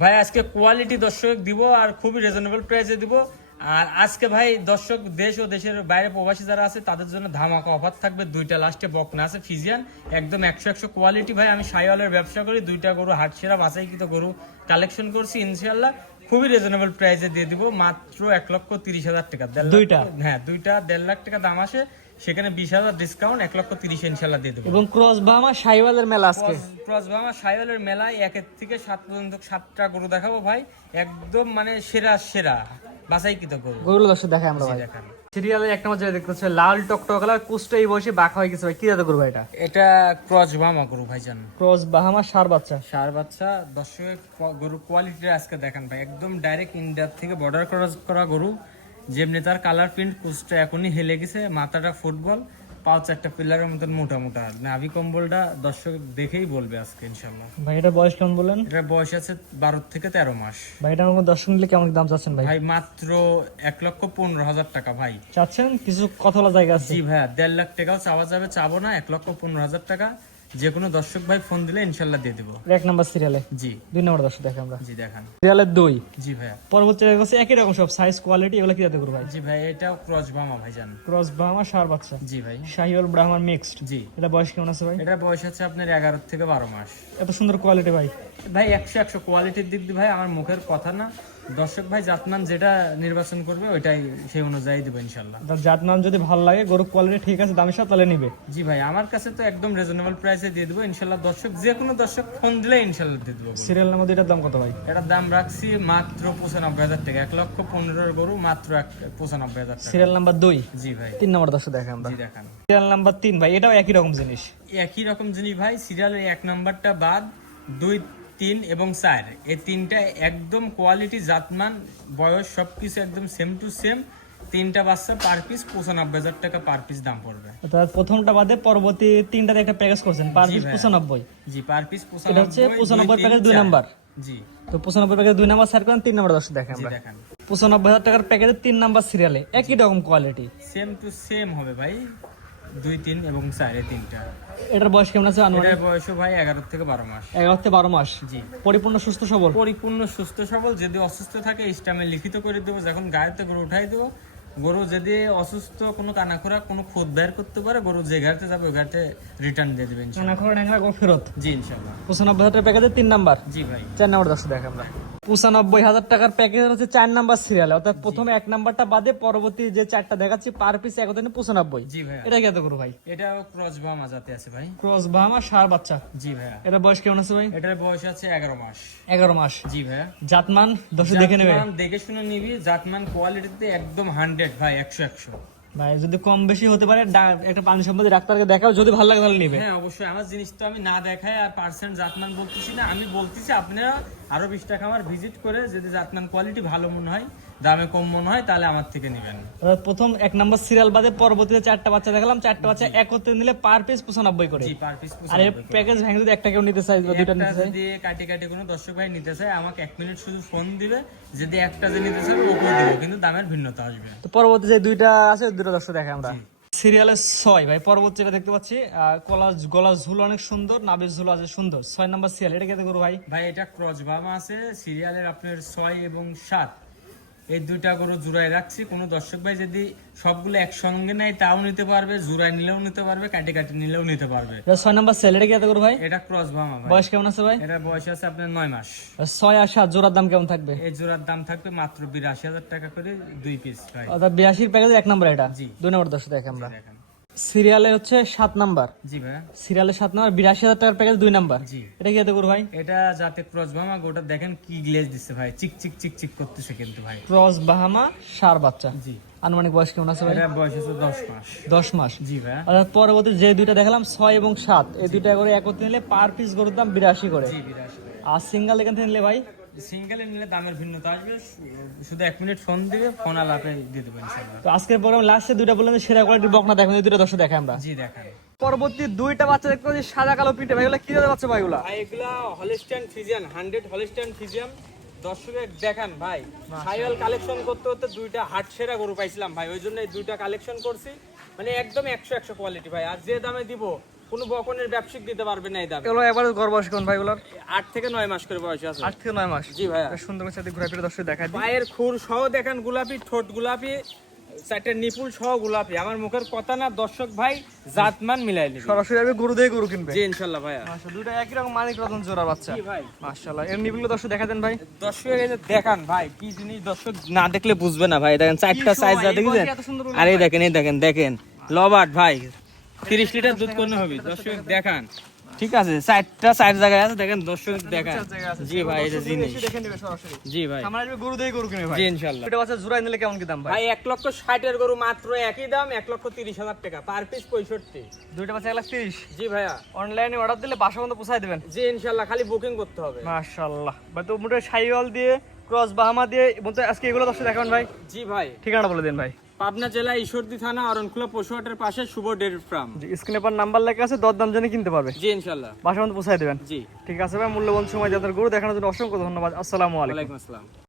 ভাই আজকে কোয়ালিটি দর্শক দিব আর খুবই রিজনেবল প্রাইসে দিব। আর আজকে ভাই দর্শক দেশ ও দেশের বাইরে প্রবাসী যারা আছে তাদের জন্য ধামাকা অফার থাকবে। দুইটা লাস্টে বকনা আছে ফিজিয়ান, একদম 100 কোয়ালিটি। ভাই আমি শাইওয়ালের ব্যবসা করি, দুইটা গরু হাটসেরা বাছাইকৃত গরু কালেকশন করছি ইনশাআল্লাহ খুবই রিজনেবল প্রাইসে দিয়ে দিব, মাত্র 1,30,000 টাকা। দুইটা? হ্যাঁ, দুইটা 1.5 লাখ টাকা দাম আসে, সেখানে 20,000 ডিসকাউন্ট, 1,30,000 ইনশাআল্লাহ দিয়ে দেবো। এবং ক্রস বাহামা শাইওয়ালের মেলা আজকে। ক্রস বাহামা শাইওয়ালের মেলায় 1 থেকে 7 পর্যন্ত 7টা গরু দেখাবো ভাই, একদম মানে সেরা সেরা বাছাইকৃত গরু। গরুগুলো দর্শক দেখাই আমরা ভাই। দেখান সিরিয়ালে এক নম্বর যেটা দেখতে হচ্ছে লাল টকটক কালার, কুষ্টা এই বয়সে বাঁকা হয়ে গেছে ভাই, কি জাতের গরু ভাই এটা? এটা ক্রস বাহামা গরু ভাইজান, ক্রস বাহামা সার বাচ্চা। সার বাচ্চা। দর্শক গরু কোয়ালিটির আজকে দেখান ভাই, একদম ডাইরেক্ট ইন্ডিয়া থেকে বর্ডার ক্রস করা গরু, যেমনি তার কালার প্রিন্ট কুচটা এখনই হেলে গেছে, মাথাটা ফুটবল, পাও 4টা পিলারের মতন মোটা মোটা, নাভি কম্বলটা দর্শক দেখেই বলবে আজকে ইনশাল্লাহ। ভাই এটা বয়স কেমন বলেন? এটার বয়স আছে 12 থেকে 13 মাস। ভাই এটা আমার দর্শক নিলে কেমন দাম চাচ্ছেন ভাই? ভাই মাত্র 1,15,000 টাকা ভাই। চাচ্ছেন কিছু কথা বলা জায়গা আছে? জি ভাইয়া, 1.5 লাখ টাকাও চাওয়া যাবে, চাবো না। 1,15,000 টাকা যে কোনো দর্শক ভাই ফোন দিলে ইনশাল্লাহ দিয়ে দেবো। এক নম্বর সিরিয়ালে। জি 2 নম্বর দর্শক দেখে আমরা। জি দেখান। সিরিয়ালের 2। জি ভাইয়া। পরবর্তী কাছে একই রকম সব সাইজ কোয়ালিটি, এগুলো কি জাতের গরু ভাই? জি ভাই, এটাও ক্রস বামা ভাইজান। ক্রস বাহামা সার বাচ্চা। জি ভাই। শাহিওয়াল ব্রাহ্মণ মিক্সড। জি। এটা বয়স কেমন আছে ভাই? এটার বয়স আছে আপনার 11 থেকে 12 মাস। এত সুন্দর কোয়ালিটি ভাই। ভাই 100 কোয়ালিটির দিক দিয়ে ভাই আমার মুখের কথা না, দর্শক ভাই জাতমান যেটা নির্বাচন করবে ওইটাই সেই অনুযায়ী দেবো ইনশাল্লাহ। জাত নাম যদি ভালো লাগে, গরু কোয়ালিটি ঠিক আছে, দামি সব, তাহলে নিবে। জি ভাই, আমার কাছে তো একদম রিজনেবল প্রাইসে দিয়ে দেবো ইনশাল্লাহ। দর্শক যে কোনো দর্শক ফোন দিলে ইনশাল্লাহ দিয়ে দেবো। সিরিয়াল নাম্বার এটার দাম কত ভাই? এটার দাম রাখছি মাত্র 95,000 টাকা। 1,15,000 গরু মাত্র 95,000 টাকা। Serial number 2। জি ভাই। 3 নম্বর দর্শক দেখে আমরা। জি দেখান। সিরিয়াল নাম্বার 3 ভাই, এটাও একই রকম জিনিস। একই রকম জিনিস ভাই, সিরিয়ালের 1 নাম্বারটা বাদ 2, 3 এবং 4 এই তিনটা একদম কোয়ালিটি, জাতমান, বয়স সবকিছু একদম সেম টু সেম। তিনটা বাচ্চা পার পিস 95,000 টাকা পার পিস দাম পড়বে। অর্থাৎ প্রথমটা বাদে পরবর্তী তিনটাতে একটা প্যাকেজ করছেন, পার পিস 95। জি, পার পিস এটা হচ্ছে 95 প্যাকেজ 2 নাম্বার। জি। তো 95 প্যাকেজ 2 নাম্বার স্যার করেন। 3 নম্বর দর্শক দেখে আমরা। 95,000 টাকার প্যাকেজে 3 নাম্বার সিরিয়ালে একই রকম কোয়ালিটি, সেম টু সেম হবে ভাই, 2, 3 এবং 4 এই তিনটা। এটার বয়স কেমন আছে? এটার বয়সও ভাই 11 থেকে 12 মাস। 11 থেকে 12 মাস। জি। পরিপূর্ণ সুস্থ সবল? পরিপূর্ণ সুস্থ সবল। যদি অসুস্থ থাকে ইস্টামে লিখিত করে দেবো, যখন গাড়িতে গরু উঠাই দেবো। গরু যদি অসুস্থ, কোনো কানাখোরা, কোনো খুদ বের করতে পারে, গরু যে গাড়িতে যাবে ওই গাড়িতে রিটার্ন দিয়ে দেবে ইনশাআল্লাহ। কানাখোরা ন্যাংরা গরু ফেরত? জি ইনশাআল্লাহ। 95,000 টাকার প্যাকেজে 3 নাম্বার। জি ভাই। 4 নাম্বার দর্শক দেখে আমরা। 95,000 টাকার প্যাকেজ হচ্ছে 4 নাম্বার সিরিয়ালে, অর্থাৎ প্রথমে 1 নাম্বারটা বাদে পরবর্তী যে 4টা দেখাচ্ছি পার পিস 95। জি ভাই। এটা কি এত গরু ভাই? এটাও ক্রস বাহামা জাতে আছে ভাই। ক্রস বাহামা সার বাচ্চা। জি ভাইয়া। এটা বয়স কেমন আছে ভাই? এটার বয়স আছে 11 মাস। 11 মাস। জি ভাইয়া। জাতমান দর্শক দেখে নেবে, জাতমান দেখে শুনে নিবি। জাতমান কোয়ালিটিতে একদম 100 ভাই, 100। ভাই যদি কম বেশি হতে পারে একটা পানি সম্পত্তি ডাক্তারকে দেখাও, যদি ভালো লাগে তাহলে নিবে। হ্যাঁ অবশ্যই, আমার জিনিস তো আমি না দেখাই আর পার্সেন্ট জাতমান বলতেছি না, আমি বলতেছি আপনারা আরো 20 টাকা আমার ভিজিট করে যদি জাতমান কোয়ালিটি ভালো মনে হয়, দামে কম মনে হয়, তাহলে আমার থেকে নেবেন। প্রথম 1 নাম্বার সিরিয়াল বাদে পরবর্তীতে 4টা বাচ্চা দেখালাম, 4টা বাচ্চা একত্রে নিলে পার পিস 95 করে। জি, পার পিস। আর এই প্যাকেজ ভেঙে যদি একটা কেউ নিতে চাই বা দুইটা নিতে চাই, যদি কাটি কাটি কোনো দর্শক ভাই নিতে চায়, আমাকে 1 মিনিট শুধু ফোন দিবে, যদি একটা যে নিতে চাবে ওকেও দিব, কিন্তু দামের ভিন্নতা আসবে। তো পরবর্তী যে দুইটা আছে দুটো দর্শক দেখে আমরা। সিরিয়ালে 6 ভাই, পরবর্তী যেটা দেখতে পাচ্ছি গলা ঝুল অনেক সুন্দর, নাভের ঝুল আছে সুন্দর। 6 নাম্বার সিরিয়াল, এটা কেটে গরু ভাই? ভাই এটা ক্রস বামা আছে, সিরিয়ালের আপনার 6 এবং 7 এই দুইটা গরু জোড়ায় রাখছি। কোনো দর্শক ভাই যদি সবগুলো একসঙ্গে নেয় তাও নিতে পারবে, জোড়ায় নিলেও নিতে পারবে, কাটি কাটি নিলেও নিতে পারবে। এটা 6 নাম্বার সিরিয়াল, এটা কেটে গরু ভাই? এটা ক্রস বামা ভাই। বয়স কেমন আছে ভাই? এটা বয়স আছে আপনার 9 মাস। 6 আর 7 জোড়ার দাম কেমন থাকবে? এই জোড়ার দাম থাকবে মাত্র 82,000 টাকা করে 2 পিস ভাই। অর্থাৎ 82 প্যাকেজে 1 নাম্বার এটা। জি। 2 নাম্বার দর্শক দেখে আমরা। দেখেন। সিরিয়ালে হচ্ছে 7 নাম্বার। জি ভাই। সিরিয়ালে 7 নাম্বার, 82,000 টাকার প্যাকেজ 2 নাম্বার। জি। এটা কি এত গরু ভাই? এটা যাতে ক্রস বামা, গোটা দেখেন কি গ্লেজ দিচ্ছে ভাই, চিক চিক চিক চিক করতেছে কিন্তু ভাই। ক্রস বাহামা সার বাচ্চা। জি। আনুমানিক বয়স কেমন আছে ভাই? এটা বয়স আছে 10 মাস। 10 মাস। জি ভাই। অর্থাৎ পরবর্তী যে দুইটা দেখালাম 6 এবং 7, এই দুইটা করে একত্রে নিলে পার পিস গরুর দাম 82 করে। জি 82। আর সিঙ্গেল এখান থেকে নিলে ভাই সিঙ্গেলে নিলে দামের ভিন্নতা আসবে, শুধু 1 মিনিট ফোন দিবে, ফোন আলাপে দিয়ে দেবো ইনশাআল্লাহ। তো আজকের প্রোগ্রাম লাস্টে দুইটা বললাম সেরা কোয়ালিটির বকনা দেখুন, এই দুইটা দর্শক দেখে আমরা। জি দেখান। পরবর্তী দুইটা বাচ্চা দেখতে পাচ্ছি সাদা কালো পিঠে, ভাই এগুলা কি জাতের বাচ্চা ভাই? এগুলা ভাই এগুলা হলিস্টাইন ফ্রিজিয়ান, 100 হলিস্টাইন ফ্রিজিয়ান। দর্শকের দেখান ভাই, সাইওয়াল কালেকশন করতে করতে দুইটা হাট সেরা গরু পাইছিলাম ভাই, ওই জন্য এই দুইটা কালেকশন করছি। মানে একদম 100 কোয়ালিটি ভাই। আর যে দামে দিব কোনো বকনের ব্যবসায়িক দিতে পারবে না এই দামে। এগুলো এবারে গর্ব বয়স কোন ভাই গুলার? 8 থেকে 9 মাস করে বয়স আছে। 8 থেকে 9 মাস। জি ভাইয়া। বেশ সুন্দর সাথে ঘোরা ফিরে দর্শক দেখাই দিই। পায়ের খুর সহ দেখেন গোলাপি, ঠোঁট গোলাপি, চারটে নিপুল সহ গোলাপি। আমার মুখের কথা না দর্শক ভাই, জাতমান মিলাই নিবে। সরাসরি আমি গরু দিয়ে গরু কিনবে। জি ইনশাআল্লাহ ভাইয়া। মাশাআল্লাহ, দুটো একই রকম মানিক রতন জোড়া বাচ্চা। জি ভাই। মাশাআল্লাহ, এর নিবিগুলো দর্শক দেখা দেন ভাই। দর্শক এই যে দেখান ভাই, কি জিনিস দর্শক না দেখলে বুঝবে না ভাই। দেখেন চারটা কি সাইজ সময়, এই দেখেছেন? বয়সে এত সুন্দর আরে দেখেন, এই দেখেন, দেখেন লবাট ভাই, 30 লিটার দুধ কোন হবে দর্শক দেখান। ঠিক আছে, চারটা সাইড জায়গায় আছে, দেখেন দর্শক দেখান। জি ভাই, এটা জিনিস দেখে নেবে সরাসরি। জি ভাই। আমরা আসবে গরু দিয়ে গরু কিনবে ভাই। জি ইনশাআল্লাহ। এটা বাচ্চা জোড়ায় নিলে কেমন কি দাম ভাই? ভাই 1,60,000 এর গরু মাত্র একই দাম, 1,30,000 টাকা পার পিস 65। দুইটা বাচ্চা 1,30,000। জি ভাইয়া। অনলাইনে অর্ডার দিলে বাসা পর্যন্ত পৌঁছায় দিবেন। জি ইনশাআল্লাহ, খালি বুকিং করতে হবে। মাশাআল্লাহ ভাই, তো মোটে সাইওয়াল দিয়ে ক্রস বাহামা দিয়ে বলতে আজকে এগুলো দর্শক দেখাবেন ভাই। জি ভাই। ঠিকানা বলে দেন ভাই। পাবনা জেলা ঈশ্বরদী থানা অরণখোলা পশুহাটের পাশে শুভ ডেয়ারি ফার্ম। জি, স্ক্রিনে পর নাম্বার লেখা আছে, দরদাম জেনে কিনতে পারবে। জি ইনশাআল্লাহ। বাসা পর্যন্ত পৌঁছায় দিবেন। জি। ঠিক আছে ভাই, মূল্যবান সময় যাদের গরু দেখানোর জন্য অসংখ্য ধন্যবাদ। আসসালামু আলাইকুম। ওয়ালাইকুম আসসালাম।